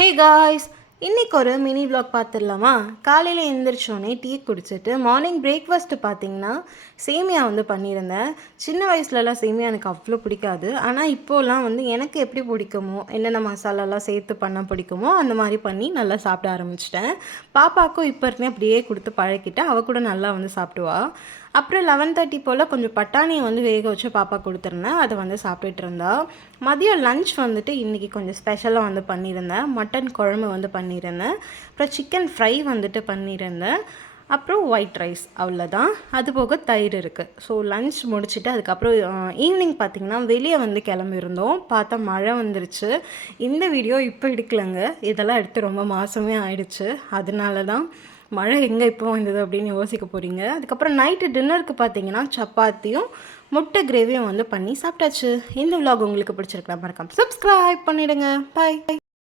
Hey guys, இன்றைக்கி ஒரு mini vlog பார்த்துடலாமா? காலையில் எழுந்திரிச்சோடனே டீ குடிச்சிட்டு மார்னிங் பிரேக்ஃபாஸ்ட்டு பார்த்தீங்கன்னா சேமியா வந்து பண்ணியிருந்தேன். சின்ன வயசுலலாம் சேமியா எனக்கு அவ்வளோ பிடிக்காது. ஆனால் இப்போலாம் வந்து எனக்கு எப்படி பிடிக்குமோ, என்னென்ன மசாலாலாம் சேர்த்து பண்ண பிடிக்குமோ அந்த மாதிரி பண்ணி நல்லா சாப்பிட ஆரம்பிச்சிட்டேன். பாப்பாவுக்கும் இப்போ இருந்தே அப்படியே கொடுத்து பழக்கிட்டு அவள் கூட நல்லா வந்து சாப்பிடுவா. அப்புறம் 11:30 போல் கொஞ்சம் பட்டாணியை வந்து வேக வச்சு பாப்பா கொடுத்துருந்தேன். அதை வந்து சாப்பிட்டுட்டு இருந்தா. மதியம் லன்ச் வந்துட்டு இன்றைக்கி கொஞ்சம் ஸ்பெஷலாக வந்து பண்ணியிருந்தேன். மட்டன் குழம்பு வந்து பண்ணியிருந்தேன். அப்புறம் சிக்கன் ஃப்ரை வந்துட்டு பண்ணியிருந்தேன். அப்புறம் ஒயிட் ரைஸ், அவ்வளோதான். அது போக தயிர் இருக்குது. ஸோ லன்ச் முடிச்சுட்டு அதுக்கப்புறம் ஈவினிங் பார்த்திங்கன்னா வெளியே வந்து கிளம்பியிருந்தோம். பார்த்தா மழை வந்துருச்சு. இந்த வீடியோ இப்போ எடுக்கலைங்க, இதெல்லாம் எடுத்து ரொம்ப மாதமே ஆயிடுச்சு. அதனால தான் மழை எங்கே இப்போ வந்தது அப்படின்னு யோசிக்க போகிறீங்க. அதுக்கப்புறம் நைட்டு டின்னருக்கு பார்த்தீங்கன்னா சப்பாத்தியும் முட்டை கிரேவியும் வந்து பண்ணி சாப்பிட்டாச்சு. இந்த விலாக் உங்களுக்கு பிடிச்சிருக்கலாம், மறக்காம சப்ஸ்கிரைப் பண்ணிவிடுங்க. பாய்.